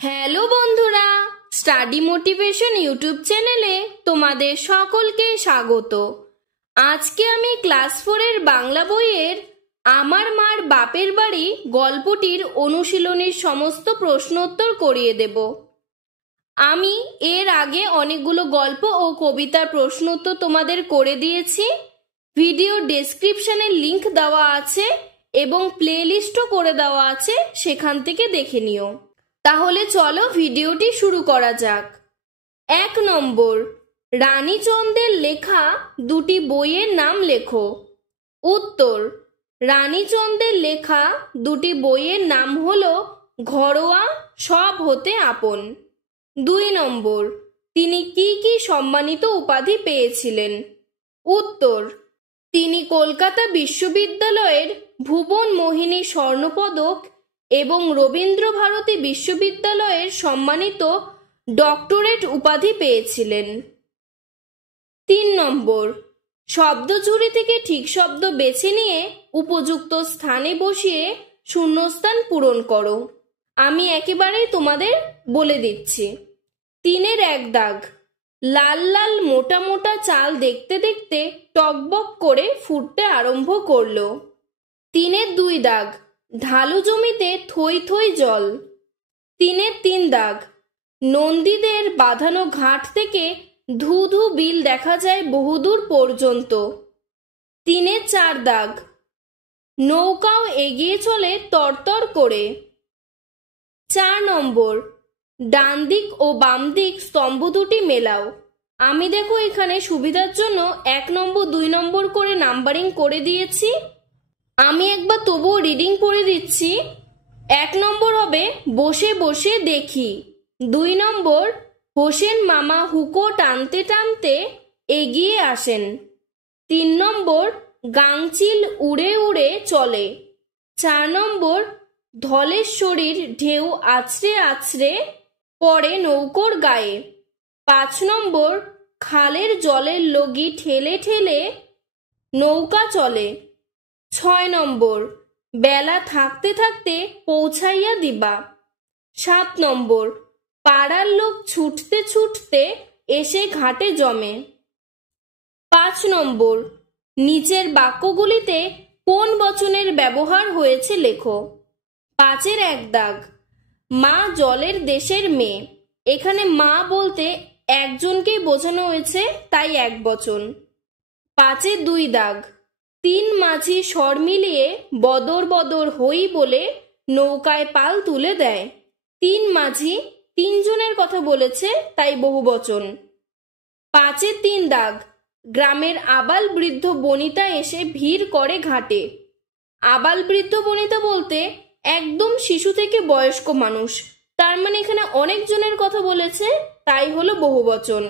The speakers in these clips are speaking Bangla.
হ্যালো বন্ধুরা, স্টাডি মোটিভেশন ইউটিউব চ্যানেলে তোমাদের সকলকে স্বাগত। আজকে আমি ক্লাস 4 বাংলা বইয়ের আমার মার বাপের বাড়ি গল্পটির অনুশীলনীর সমস্ত প্রশ্নোত্তর করিয়ে দেব। আমি এর আগে অনেকগুলো গল্প ও কবিতার প্রশ্নোত্তর তোমাদের করে দিয়েছি। ভিডিও ডেসক্রিপশনের লিংক দেওয়া আছে এবং প্লেলিস্টও করে দেওয়া আছে, সেখান থেকে দেখে নিও। তাহলে চলো ভিডিওটি শুরু করা যাক। 1 নম্বর, রানীচন্দ্রের লেখা দুটি বইয়ের নাম লেখো। উত্তর, রানীচন্দ্রের লেখা দুটি বইয়ের নাম হলো ঘরোয়া, সব হতে আপন। 2 নম্বর, তিনি কি কি সম্মানিত উপাধি পেয়েছিলেন? উত্তর, তিনি কলকাতা বিশ্ববিদ্যালয়ের ভুবন মোহিনী স্বর্ণপদক এবং রবীন্দ্রভারতী বিশ্ববিদ্যালয়ের সম্মানিত ডক্টরেট উপাধি পেয়েছিলেন। 3 নম্বর, শব্দঝুড়ি থেকে ঠিক শব্দ বেছে নিয়ে উপযুক্ত স্থানে বসিয়ে শূন্যস্থান পূরণ করো। আমি একেবারেই তোমাদের বলে দিচ্ছি। 3-এর 1 দাগ, লাল লাল মোটা মোটা চাল দেখতে দেখতে টকবক করে ফুটতে আরম্ভ করলো। 3-এর 2 দাগ, ঢালু জমিতে থই থই জল। 3-এর 3 দাগ, নন্দীদের বাঁধানো ঘাট থেকে ধু ধু বিল দেখা যায় বহুদূর পর্যন্ত। 3-এর 4 দাগ, নৌকাও এগিয়ে চলে তরতর করে। 4 নম্বর, ডান দিক ও বাম দিক স্তম্ভ দুটি মেলাও। আমি দেখো এখানে সুবিধার জন্য 1 নম্বর 2 নম্বর করে নাম্বারিং করে দিয়েছি। আমি একবার তবুও রিডিং পড়ে দিচ্ছি। 1 নম্বর হবে বসে বসে দেখি। 2 নম্বর, হোসেন মামা হুকো টানতে টানতে এগিয়ে আসেন। 3 নম্বর, গাংচিল উড়ে উড়ে চলে। 4 নম্বর, ধলেশ্বরীর ঢেউ আছড়ে আছড়ে পড়ে নৌকোর গায়ে। 5 নম্বর, খালের জলের লগি ঠেলে ঠেলে নৌকা চলে। 6 নম্বর, বেলা থাকতে থাকতে পৌঁছাইয়া দিবা। 7 নম্বর, পাড়ার লোক ছুটতে ছুটতে এসে ঘাটে জমে। 5 নম্বর, নিচের বাক্যগুলিতে কোন বচনের ব্যবহার হয়েছে লেখো। 5-এর 1 দাগ, মা জলের দেশের মেয়ে। এখানে মা বলতে একজনকেই বোঝানো হয়েছে, তাই এক বচন। 5-এর 2 দাগ, 3 মাঝি স্বর মিলিয়ে বদর বদর হই বলে নৌকায় পাল তুলে দেয়। 3 মাঝি 3 জনের কথা বলেছে, তাই বহু বচন। 5-এর 3 দাগ, গ্রামের আবাল বৃদ্ধ বনিতা এসে ভিড় করে ঘাটে। আবাল বৃদ্ধ বনিতা বলতে একদম শিশু থেকে বয়স্ক মানুষ, তার মানে এখানে অনেক জনের কথা বলেছে, তাই হলো বহু বচন।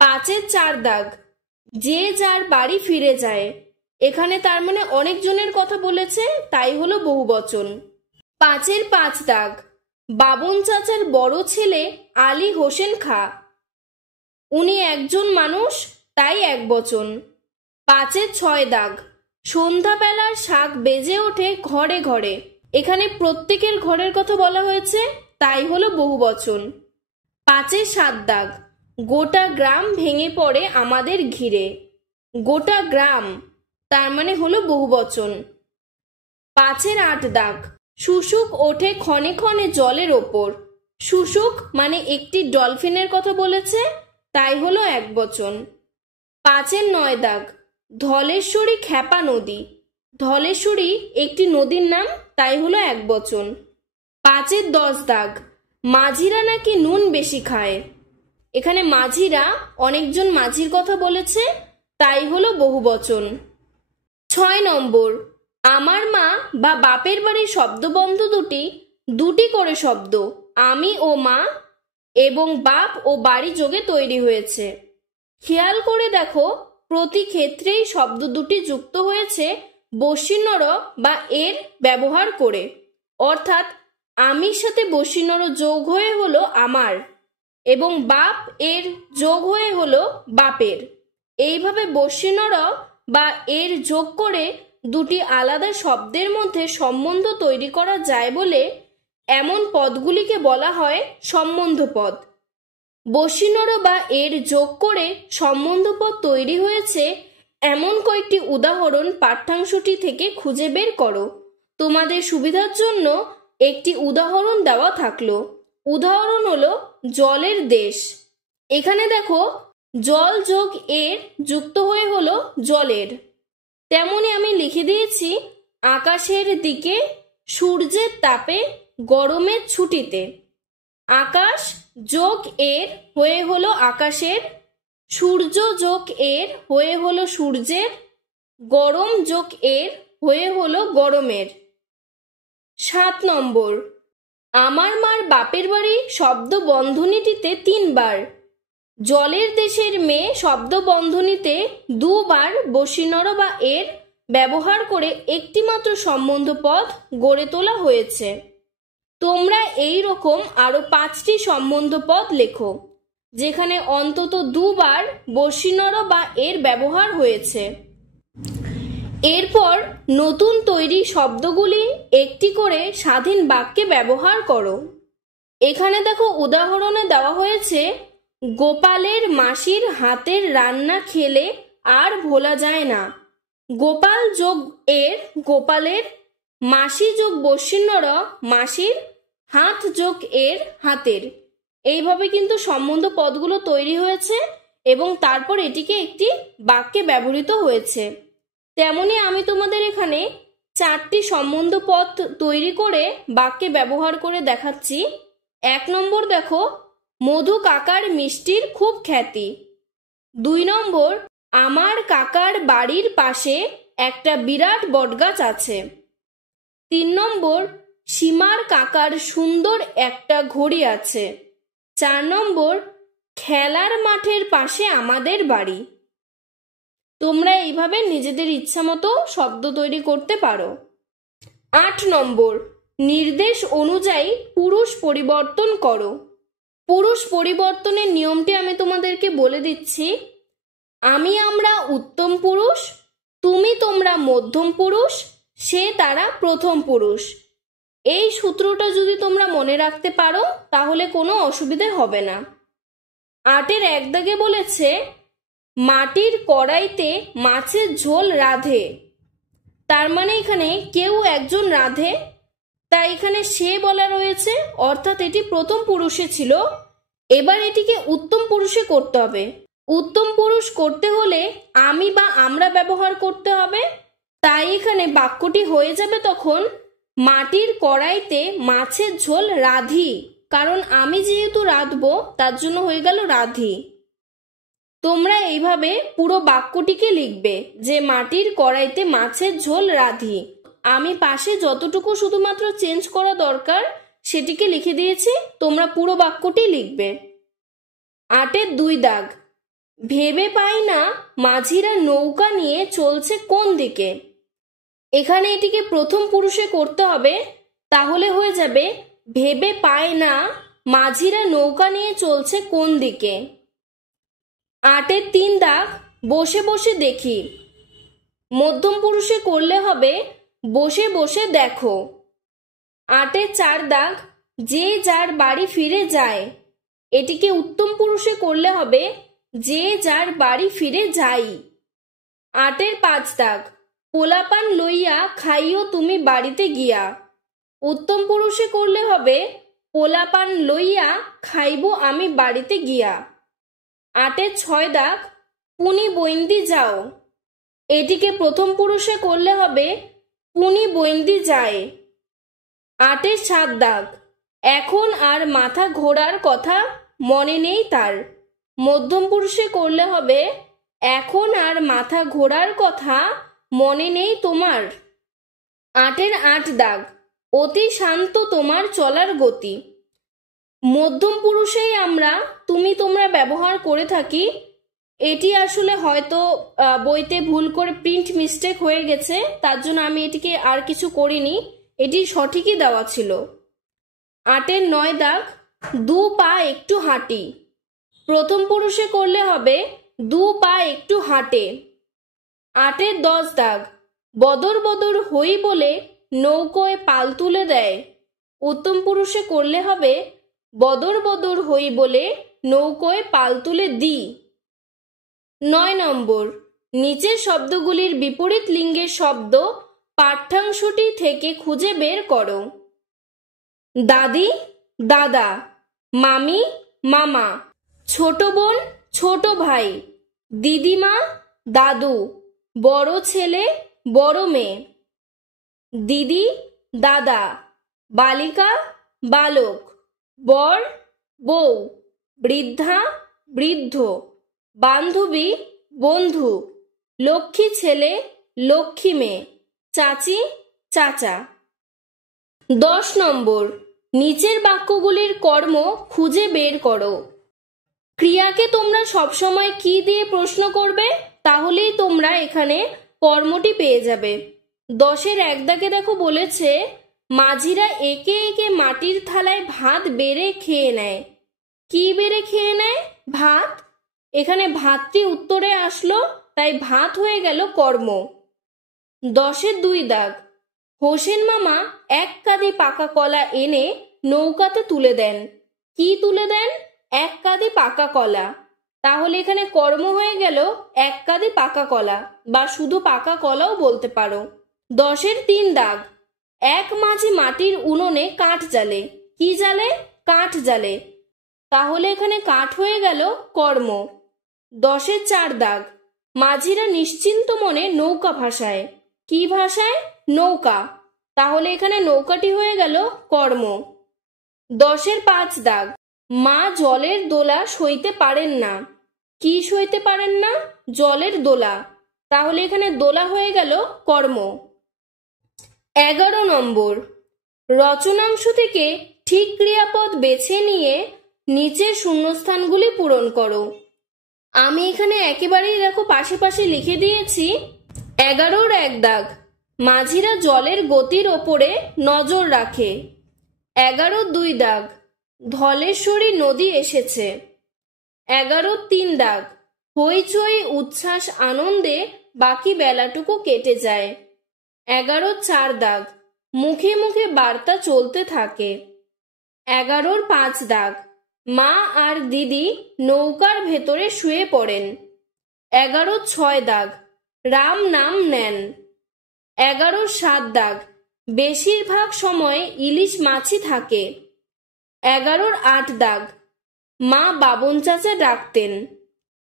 5-এর 4 দাগ, যে যার বাড়ি ফিরে যায়। এখানে তার মানে অনেক জনের কথা বলেছে, তাই হলো বহু বচন। 5-এর 5 দাগ, বাবন চাচার বড় ছেলে আলী হোসেন খা। উনি একজন মানুষ, তাই এক বচন। 5-এর 6 দাগ, সন্ধ্যাবেলার শাক বেজে ওঠে ঘরে ঘরে। এখানে প্রত্যেকের ঘরের কথা বলা হয়েছে, তাই হলো বহু বচন। 5-এর 7 দাগ, গোটা গ্রাম ভেঙে পড়ে আমাদের ঘিরে। গোটা গ্রাম, তার মানে হলো বহু বচন। 5-এর 8 দাগ, শুশুক ওঠে ক্ষণে ক্ষণে জলের ওপর। শুশুক মানে একটি ডলফিনের কথা বলেছে, তাই হলো এক বচন। 5-এর 9 দাগ, ধলেশ্বরী খ্যাপা নদী। ধলেশ্বরী একটি নদীর নাম, তাই হলো এক বচন। 5-এর 10 দাগ, মাঝিরা নাকি নুন বেশি খায়। এখানে মাঝিরা অনেকজন মাঝির কথা বলেছে, তাই হলো বহু বচন। 6 নম্বর, আমার মা বা বাপের বাড়ির শব্দবন্ধ দুটি করে শব্দ আমি ও মা এবং বাপ ও বাড়ি যোগে তৈরি হয়েছে। খেয়াল করে দেখো, প্রতি ক্ষেত্রেই শব্দ দুটি যুক্ত হয়েছে বসিনর বা এর ব্যবহার করে, অর্থাৎ আমির সাথে বসিনর যোগ হয়ে হলো আমার এবং বাপ এর যোগ হয়ে হলো বাপের। এইভাবে বসিনর বা এর যোগ করে দুটি আলাদা শব্দের মধ্যে সম্বন্ধ তৈরি করা যায় বলে এমন পদগুলিকে বলা হয় সম্বন্ধ পদ। বসিনর বা এর যোগ করে সম্বন্ধ পদ তৈরি হয়েছে এমন কয়েকটি উদাহরণ পাঠ্যাংশটি থেকে খুঁজে বের করো। তোমাদের সুবিধার জন্য একটি উদাহরণ দেওয়া থাকলো। উদাহরণ হলো জলের দেশ। এখানে দেখো জল যোগ এর যুক্ত হয়ে হলো জলের। তেমনি আমি লিখে দিয়েছি আকাশের দিকে সূর্যের তাপে গরমের ছুটিতে। আকাশ যোগ এর হয়ে হলো আকাশের, সূর্য যোগ এর হয়ে হলো সূর্যের, গরম যোগ এর হয়ে হলো গরমের। 7 নম্বর, আমার মার বাপের বাড়ি শব্দ বন্ধনীটিতে 3 বার, জলের দেশের মেয়ে শব্দ বন্ধনীতে 2 বার বসিনর বা এর ব্যবহার করে একটি মাত্র সম্বন্ধ পদ গড়ে তোলা হয়েছে। তোমরা এই রকম আরো 5টি সম্বন্ধ পদ লেখো যেখানে অন্তত 2 বার বসিনর বা এর ব্যবহার হয়েছে। এরপর নতুন তৈরি শব্দগুলি একটি করে স্বাধীন বাক্যে ব্যবহার করো। এখানে দেখো উদাহরণে দেওয়া হয়েছে গোপালের মাসির হাতের রান্না খেলে আর ভোলা যায় না। গোপাল যোগ এর গোপালের, মাসি যোগ বসিনর মাসির, হাত যোগ এর হাতের। এইভাবে কিন্তু সম্বন্ধ পদগুলো তৈরি হয়েছে এবং তারপর এটিকে একটি বাক্যে ব্যবহৃত হয়েছে। তেমনি আমি তোমাদের এখানে 4টি সম্বন্ধ পদ তৈরি করে বাক্যে ব্যবহার করে দেখাচ্ছি। 1 নম্বর দেখো মধু কাকার মিষ্টির খুব খ্যাতি। 2 নম্বর, আমার কাকার বাড়ির পাশে একটা বিরাট বটগাছ আছে। 3 নম্বর, সীমার কাকার সুন্দর একটা ঘড়ি আছে। 4 নম্বর, খেলার মাঠের পাশে আমাদের বাড়ি। তোমরা এইভাবে নিজেদের ইচ্ছা মতো শব্দ তৈরি করতে পারো। 8 নম্বর, নির্দেশ অনুযায়ী পুরুষ পরিবর্তন করো। পুরুষ পরিবর্তনের নিয়মটি আমি তোমাদেরকে বলে দিচ্ছি। আমি আমরা উত্তম পুরুষ, তুমি তোমরা মধ্যম পুরুষ, সে তারা প্রথম পুরুষ। এই সূত্রটা যদি তোমরা মনে রাখতে পারো তাহলে কোনো অসুবিধে হবে না। 8-এর 1 দাগে বলেছে মাটির কড়াইতে মাছের ঝোল রাঁধে। তার মানে এখানে কেউ একজন রাঁধে, তাই এখানে সে বলা রয়েছে, অর্থাৎ এটি প্রথম পুরুষে ছিল। এবার এটিকে উত্তম পুরুষে করতে হবে। উত্তম পুরুষ করতে হলে আমি বা আমরা ব্যবহার করতে হবে। তাই এখানে বাক্যটি হয়ে যাবে তখন মাটির কড়াইতে মাছের ঝোল রাঁধি, কারণ আমি যেহেতু রাঁধবো তার জন্য হয়ে গেল রাঁধি। তোমরা এইভাবে পুরো বাক্যটিকে লিখবে যে মাটির কড়াইতে মাছের ঝোল রাঁধি। আমি পাশে যতটুকু শুধুমাত্র চেঞ্জ করা দরকার সেটিকে লিখে দিয়েছি, তোমরা পুরো বাক্যটি লিখবে। 8-এর 2 দাগ, ভেবে পাই না মাঝিরা নৌকা নিয়ে চলছে কোন দিকে। এখানে এটিকে প্রথম পুরুষে করতে হবে, তাহলে হয়ে যাবে ভেবে পায় না মাঝিরা নৌকা নিয়ে চলছে কোন দিকে। 8-এর 3 দাগ, বসে বসে দেখি। মধ্যম পুরুষে করলে হবে বসে বসে দেখো। 8-এর 4 দাগ, যে যার বাড়ি ফিরে যায়। এটিকে উত্তম পুরুষে করলে হবে যে যার বাড়ি ফিরে যাই। 8-এর 5 দাগ, পোলাপান লইয়া খাইও তুমি বাড়িতে গিয়া। উত্তম পুরুষে করলে হবে পোলাপান লইয়া খাইব আমি বাড়িতে গিয়া। 8-এর 6 দাগ, পুনি বইন্দি যাও। এটিকে প্রথম পুরুষে করলে হবে পুনি বইন্দি যায়। 8-এর 7 দাগ, এখন আর মাথা ঘোরার কথা মনে নেই তার। মধ্যম পুরুষে করলে হবে এখন আর মাথা ঘোরার কথা মনে নেই তোমার। 8-এর 8 দাগ, অতি শান্ত তোমার চলার গতি। মধ্যম পুরুষেই আমরা তুমি তোমরা ব্যবহার করে থাকি। এটি আসলে হয়তো বইতে ভুল করে প্রিন্ট মিস্টেক হয়ে গেছে, তার জন্য আমি এটিকে আর কিছু করিনি, এটি সঠিকই দেওয়া ছিল। 8-এর 9 দাগ, 2 পা একটু হাঁটি। প্রথম পুরুষে করলে হবে 2 পা একটু হাঁটে। 8-এর 10 দাগ, বদর বদর হই বলে নৌকোয় পাল তুলে দেয়। উত্তম পুরুষে করলে হবে বদর বদর হই বলে নৌকোয় পাল তুলে দি। 9 নম্বর, নিচের শব্দগুলির বিপরীত লিঙ্গের শব্দ পাঠ্যাংশটি থেকে খুঁজে বের করো। দাদি, দাদা, মামি, মামা, ছোট বোন, ছোট ভাই, দিদিমা, দাদু, বড় ছেলে, বড় মেয়ে। দিদি, দাদা, বালিকা, বালক, বর, বউ, বৃদ্ধা, বৃদ্ধ, বান্ধবী, বন্ধু, লক্ষ্মী ছেলে, লক্ষ্মী মেয়ে, চাচি, চাচা। 10 নম্বর, নিচের বাক্যগুলির কর্ম খুঁজে বের করো। ক্রিয়াকে তোমরা সবসময় কি দিয়ে প্রশ্ন করবে, তাহলেই তোমরা এখানে কর্মটি পেয়ে যাবে। 10-এর 1 দাগে দেখো বলেছে মাঝিরা একে একে মাটির থালায় ভাত বেড়ে খেয়ে নেয়। কি বেড়ে খেয়ে নেয়? ভাত। এখানে ভাতটি উত্তরে আসলো, তাই ভাত হয়ে গেল কর্ম। 10-এর 2 দাগ, হোসেন মামা 1 কাঁদি পাকা কলা এনে নৌকাতে তুলে দেন। কি তুলে দেন? 1 কাঁদি পাকা কলা। তাহলে এখানে কর্ম হয়ে গেল 1 কাঁদি পাকা কলা, বা শুধু পাকা কলাও বলতে পারো। 10-এর 3 দাগ, এক মাঝি মাটির উনুনে কাঠ জ্বালে। কি জ্বালে? কাঠ জ্বালে। তাহলে এখানে কাঠ হয়ে গেল কর্ম। 10-এর 4 দাগ, মাঝিরা নিশ্চিন্ত মনে নৌকা ভাসায়। কি ভাসায়? নৌকা। তাহলে এখানে নৌকাটি হয়ে গেল কর্ম। 10-এর 5 দাগ, মা জলের দোলা সইতে পারেন না। কি সইতে পারেন না? জলের দোলা। তাহলে এখানে দোলা হয়ে গেল কর্ম। 11 নম্বর, রচনাংশ থেকে ঠিক ক্রিয়াপদ বেছে নিয়ে নিচের শূন্যস্থানগুলি পূরণ করো। আমি এখানে একেবারেই দেখো পাশে পাশে লিখে দিয়েছি। 11-র 1 দাগ, মাঝিরা জলের গতির ওপরে নজর রাখে। 11-র 2 দাগ, ধলেশ্বরী নদী এসেছে। 11-র 3 দাগ, হইচই উচ্ছ্বাস আনন্দে বাকি বেলাটুকু কেটে যায়। 11-র 4 দাগ, মুখে মুখে বার্তা চলতে থাকে। 11-র 5 দাগ, মা আর দিদি নৌকার ভেতরে শুয়ে পড়েন। 11-র 6 দাগ, রাম নাম নেন। 11-র 7 দাগ, বেশিরভাগ সময় ইলিশ মাছই থাকে। 11-র 8 দাগ, মা বাবন চাচা ডাকতেন।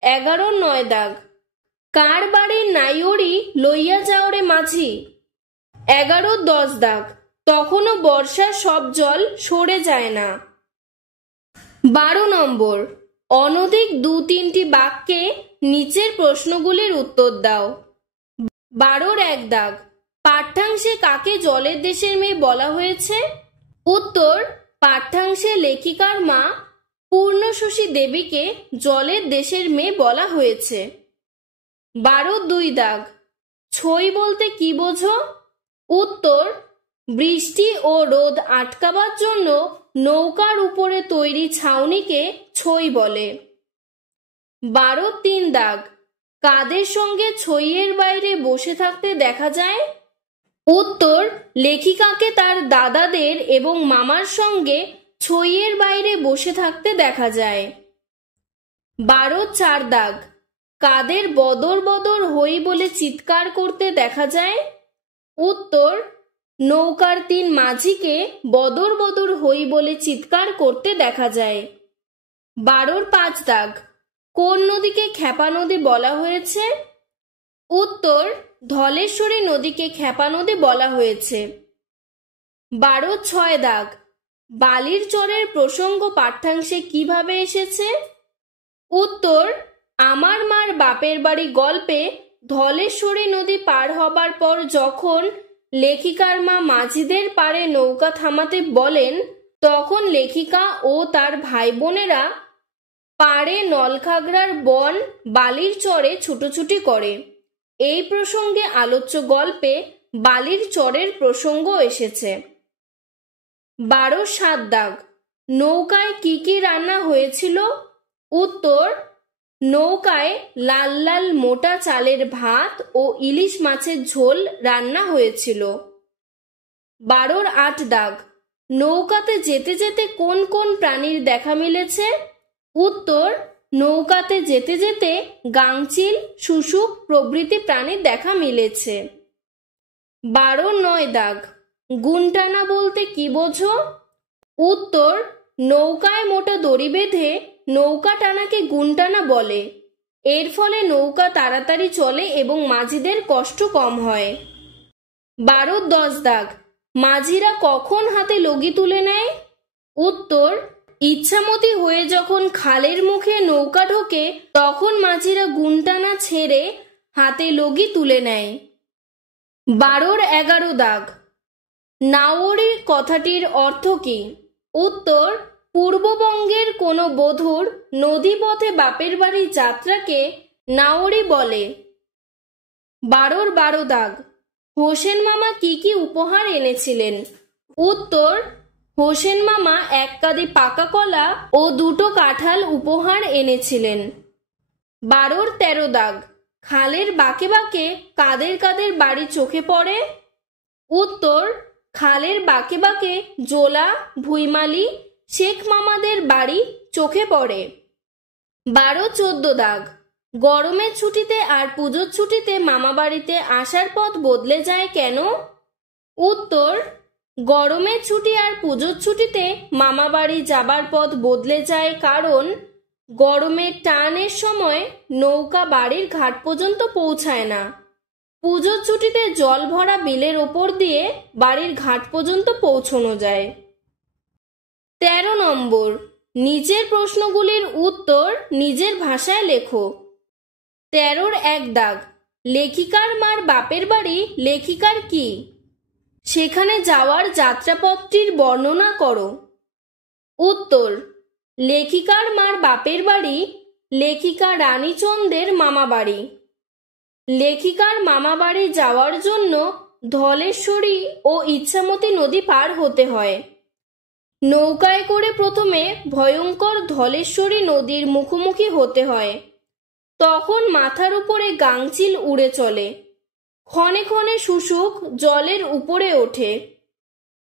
11-র 9 দাগ, কার বাড়ির নাইওরি লইয়া যাও রে মাঝি। 11-র 10 দাগ, তখনও বর্ষার সব জল সরে যায় না। 12 নম্বর, অনধিক 2-3টি বাক্যে নিচের প্রশ্নগুলির উত্তর দাও। 12-র 1 দাগ, পাঠ্যাংশে কাকে জলের দেশের মেয়ে বলা হয়েছে? উত্তর, পাঠ্যাংশে লেখিকার মা পূর্ণশশী দেবীকে জলের দেশের মেয়ে বলা হয়েছে। 12-র 2 দাগ, ছই বলতে কি বোঝো? উত্তর, বৃষ্টি ও রোদ আটকাবার জন্য নৌকার উপরে তৈরি ছাউনিকে ছই বলে। 12-র 3 দাগ, কাদের সঙ্গে ছইয়ের বাইরে বসে থাকতে দেখা যায়? উত্তর, লেখিকাকে তার দাদাদের এবং মামার সঙ্গে ছইয়ের বাইরে বসে থাকতে দেখা যায়। 12-র 4 দাগ, কাদের বদর বদর হই বলে চিৎকার করতে দেখা যায়? উত্তর, নৌকার 3 মাঝিকে বদর বদর হই বলে চিৎকার করতে দেখা যায়। 12-র 5 দাগ, কোন নদীকে ক্ষেপা নদী বলা হয়েছে? উত্তর, ধলেশ্বরী নদীকে ক্ষেপা নদী বলা হয়েছে। 12-র 6 দাগ, বালির চরের প্রসঙ্গ পাঠ্যাংশে কিভাবে এসেছে? উত্তর, আমার মার বাপের বাড়ি গল্পে ধলেশ্বরী নদী পার হবার পর যখন লেখিকার মা মাঝিদের পাড়ে নৌকা থামাতে বলেন, তখন লেখিকা ও তার ভাই বোনেরা পাড়ে নলখাগড়ার বন বালির চরে ছুটোছুটি করে। এই প্রসঙ্গে আলোচ্য গল্পে বালির চরের প্রসঙ্গ এসেছে। 12-র 7 দাগ, নৌকায় কি কি রান্না হয়েছিল? উত্তর, নৌকায় লাল লাল মোটা চালের ভাত ও ইলিশ মাছের ঝোল রান্না হয়েছিল। 12-র 8 দাগ, নৌকাতে যেতে যেতে কোন কোন প্রাণীর দেখা মিলেছে? উত্তর, নৌকাতে যেতে যেতে গাংচিল, শুশুক প্রভৃতি প্রাণীর দেখা মিলেছে। 12-9 দাগ, গুণটানা বলতে কি বোঝো? উত্তর, নৌকায় মোটা দড়ি বেঁধে নৌকা টানাকে গুণটানা বলে। এর ফলে নৌকা তাড়াতাড়ি চলে এবং মাঝিদের কষ্ট কম হয়। 12-10 দাগ, মাঝিরা কখন হাতে লগি তুলে নেয়? উত্তর, ইচ্ছামতি হয়ে যখন খালের মুখে নৌকা ঢোকে তখন মাঝিরা গুণটানা ছেড়ে হাতে লগি তুলে নেয়। 12-11 দাগ, নাওড়ি কথাটির অর্থ কি? উত্তর, পূর্ববঙ্গের কোনো বধূর নদীপথে বাপের বাড়ির যাত্রাকে নাওড়ি বলে। 12-12 দাগ, হোসেন মামা কি কি উপহার এনেছিলেন? উত্তর, হোসেন মামা 1 কাঁদি পাকা কলা ও 2টো কাঁঠাল উপহার এনেছিলেন। 12-13 দাগ, খালের বাঁকে বাঁকে কাদের কাদের বাড়ি চোখে পড়ে? উত্তর, খালের বাঁকে বাঁকে জোলা, ভুইমালি, শেখ মামাদের বাড়ি চোখে পড়ে। 12-14 দাগ, গরমের ছুটিতে আর পুজোর ছুটিতে মামা বাড়িতে আসার পথ বদলে যায় কেন? উত্তর, গরমের ছুটি আর পুজোর ছুটিতে মামা বাড়ি যাবার পথ বদলে যায় কারণ গরমের টানের সময় নৌকা বাড়ির ঘাট পর্যন্ত পৌঁছায় না। পুজোর ছুটিতে জল ভরা বিলের ওপর দিয়ে বাড়ির ঘাট পর্যন্ত পৌঁছানো যায়। 13 নম্বর, নিচের প্রশ্নগুলির উত্তর নিজের ভাষায় লেখো। 13-1 দাগ, লেখিকার মার বাপের বাড়ি লেখিকার কি? সেখানে যাওয়ার যাত্রাপথটির বর্ণনা করো। উত্তর, লেখিকার মার বাপের বাড়ি লেখিকা রানীচন্দ্রের মামা বাড়ি। লেখিকার মামা বাড়ি যাওয়ার জন্য ধলেশ্বরী ও ইচ্ছামতি নদী পার হতে হয়। নৌকায় করে প্রথমে ভয়ঙ্কর ধলেশ্বরী নদীর মুখোমুখি হতে হয়। তখন মাথার উপরে গাংচিল উড়ে চলে। ক্ষণে ক্ষণে শুশুক জলের উপরে ওঠে।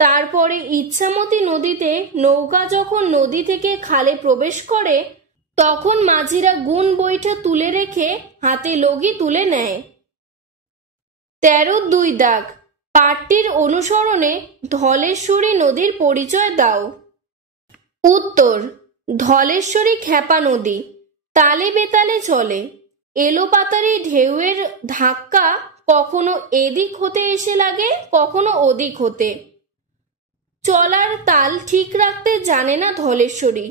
তারপরে ইচ্ছামতি নদীতে নৌকা যখন নদী থেকে খালে প্রবেশ করে তখন মাঝিরা গুণ বৈঠা তুলে রেখে হাতে লগি তুলে নেয়। 13-2 দাগ, পাঠটির অনুসরণে ধলেশ্বরী নদীর পরিচয় দাও। উত্তর, ধলেশ্বরী ক্ষেপা নদী, তালে বেতালে চলে। এলোপাতাড়ি ঢেউয়ের ধাক্কা কখনো এদিক হতে এসে লাগে, কখনো ওদিক হতে। চলার তাল ঠিক রাখতে জানে না ধলেশ্বরী,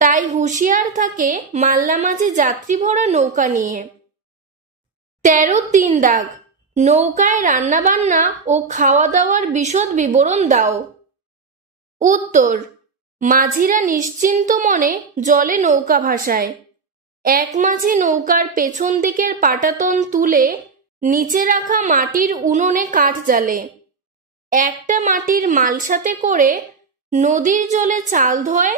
তাই হুঁশিয়ার থাকে মাল্লামাঝি যাত্রী ভরা নৌকা নিয়ে। 13-3 দাগ, নৌকায় রান্নাবান্না ও খাওয়া দাওয়ার বিশদ বিবরণ দাও। উত্তর, মাঝিরা নিশ্চিন্ত মনে জলে নৌকা ভাসায়। এক মাঝি নৌকার পেছন দিকের পাটাতন তুলে নিচে রাখা মাটির উনুনে কাঠ জ্বালে। একটা মাটির মালসাতে করে নদীর জলে চাল ধোয়।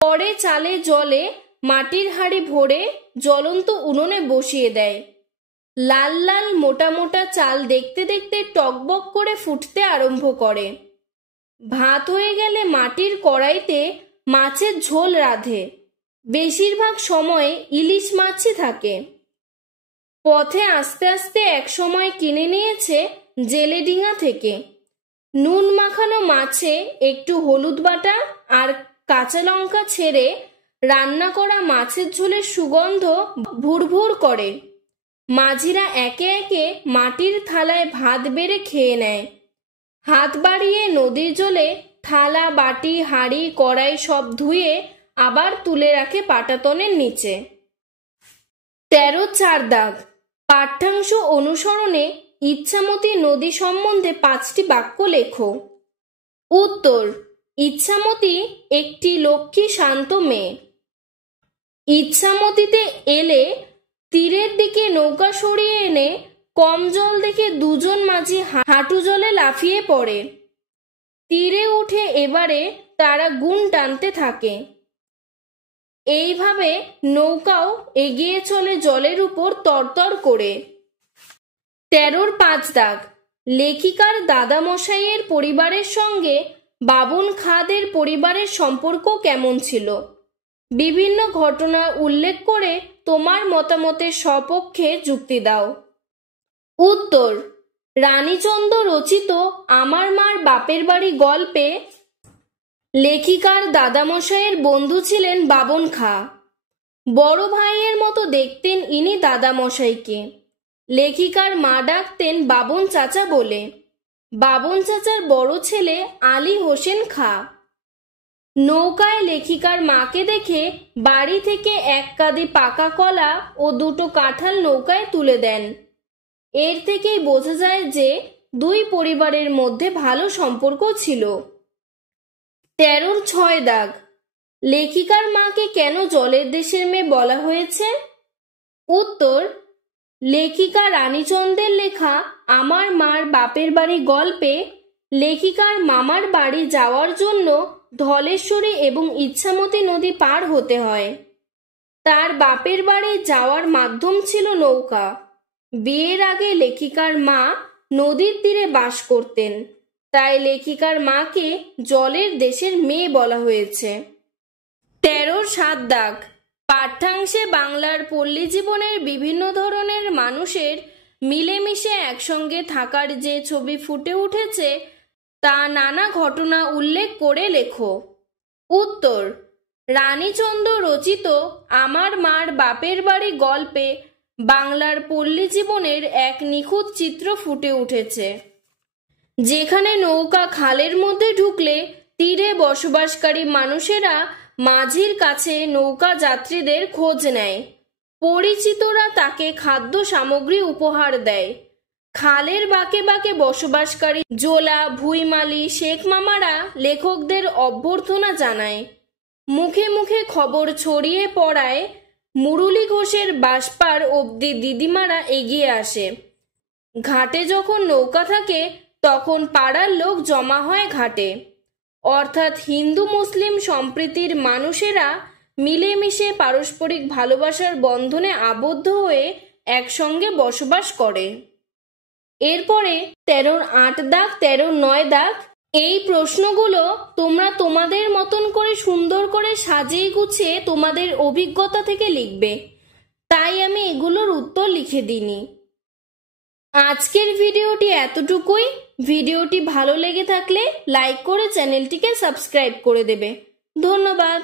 পরে চালে জলে মাটির হাঁড়ি ভরে জ্বলন্ত উনুনে বসিয়ে দেয়। লাল লাল মোটা মোটা চাল দেখতে দেখতে টকবক করে ফুটতে আরম্ভ করে। ভাত হয়ে গেলে মাটির কড়াইতে মাছের ঝোল রাঁধে। বেশিরভাগ সময় ইলিশ মাছই থাকে। পথে আস্তে আস্তে এক সময় কিনে নিয়েছে জেলেডিঙা থেকে। নুন মাখানো মাছে একটু হলুদ বাটা আর কাঁচা লঙ্কা ছেড়ে রান্না করা মাছের ঝোলের সুগন্ধ ভুরভুর করে। মাঝিরা একে একে মাটির থালায় ভাত বেড়ে খেয়ে নেয়। হাত বাড়িয়ে নদীর জলে থালা, বাটি, হাঁড়ি, কড়াই সব ধুয়ে আবার তুলে রাখে পাটাতনের নিচে। 13-4 দাগ, পাঠ্যাংশ অনুসরণে ইচ্ছামতি নদী সম্বন্ধে 5টি বাক্য লেখো। উত্তর, ইচ্ছামতি একটি লক্ষ্মী শান্ত মেয়ে। ইচ্ছামতিতে এলে তীরের দিকে নৌকা সরিয়ে এনে কম জল দেখে দুজন মাঝি হাঁটু জলে লাফিয়ে পড়ে। তীরে উঠে এবারে তারা গুণ টানতে থাকে। এইভাবে নৌকাও এগিয়ে চলে জলের উপর তরতর করে। 13-5 দাগ, লেখিকার দাদা মশাইয়ের পরিবারের সঙ্গে বাবুন খাঁদের পরিবারের সম্পর্ক কেমন ছিল? বিভিন্ন ঘটনা উল্লেখ করে তোমার মতামতের সপক্ষে যুক্তি দাও। উত্তর: রানীচন্দ্র রচিত আমার মার বাপের বাড়ি গল্পে লেখিকার দাদামশাইয়ের বন্ধু ছিলেন বাবন খাঁ। বড় ভাইয়ের মতো দেখতেন ইনি দাদামশাইকে। লেখিকার মা ডাকতেন বাবন চাচা বলে। বাবন চাচার বড় ছেলে আলী হোসেন খাঁ। নৌকায় লেখিকার মাকে দেখে বাড়ি থেকে এক কাঁদি পাকা কলা ও দুটো কাঁঠাল নৌকায় তুলে দেন। এর থেকেই বোঝা যায় যে দুই পরিবারের মধ্যে ভালো সম্পর্ক ছিল। 13-6 দাগ। লেখিকার মাকে কেন জলের দেশের মেয়ে বলা হয়েছে? উত্তর: লেখিকা রানীচন্দ্রের লেখা আমার মার বাপের বাড়ি গল্পে লেখিকার মামার বাড়ি যাওয়ার জন্য ধলেশ্বরী এবং ইচ্ছামতি নদী পার হতে হয়। তার বাপের বাড়ি যাওয়ার মাধ্যম ছিল নৌকা। বিয়ের আগে লেখিকার মা নদীর তীরে বাস করতেন, তাই লেখিকার মাকে জলের দেশের মেয়ে বলা হয়েছে। 13-7 দাগ। পাঠ্যাংশে বাংলার পল্লী জীবনের বিভিন্ন ধরনের মানুষের মিলেমিশে একসঙ্গে থাকার যে ছবি ফুটে উঠেছে তা নানা ঘটনা উল্লেখ করে লেখো। উত্তর: রানীচন্দ্র রচিত আমার মার বাপের বাড়ি গল্পে বাংলার পল্লী জীবনের এক নিখুঁত চিত্র ফুটে উঠেছে, যেখানে নৌকা খালের মধ্যে ঢুকলে তীরে বসবাসকারী মানুষেরা মাঝির কাছে নৌকা যাত্রীদের খোঁজ নেয়। পরিচিতরা তাকে খাদ্য সামগ্রী উপহার দেয়। খালের বাঁকে বাঁকে বসবাসকারী জোলা, ভুইমালি, শেখ মামারা লেখকদের অভ্যর্থনা জানায়। মুখে মুখে খবর ছড়িয়ে পড়ায় মুরলী ঘোষের বাসপার অবধি দিদিমারা এগিয়ে আসে। ঘাটে যখন নৌকা থাকে তখন পাড়ার লোক জমা হয় ঘাটে, অর্থাৎ হিন্দু মুসলিম সম্প্রীতির মানুষেরা মিলেমিশে পারস্পরিক ভালোবাসার বন্ধনে আবদ্ধ হয়ে একসঙ্গে বসবাস করে। এরপরে 13-8 দাগ, 13-9 দাগ। এই প্রশ্নগুলো তোমরা তোমাদের মতন করে সুন্দর করে সাজিয়ে গুছিয়ে তোমাদের অভিজ্ঞতা থেকে লিখবে, তাই আমি এগুলোর উত্তর লিখে দিইনি। আজকের ভিডিওটি এতটুকুই। ভিডিওটি ভালো লেগে থাকলে লাইক করে চ্যানেলটিকে সাবস্ক্রাইব করে দেবে। ধন্যবাদ।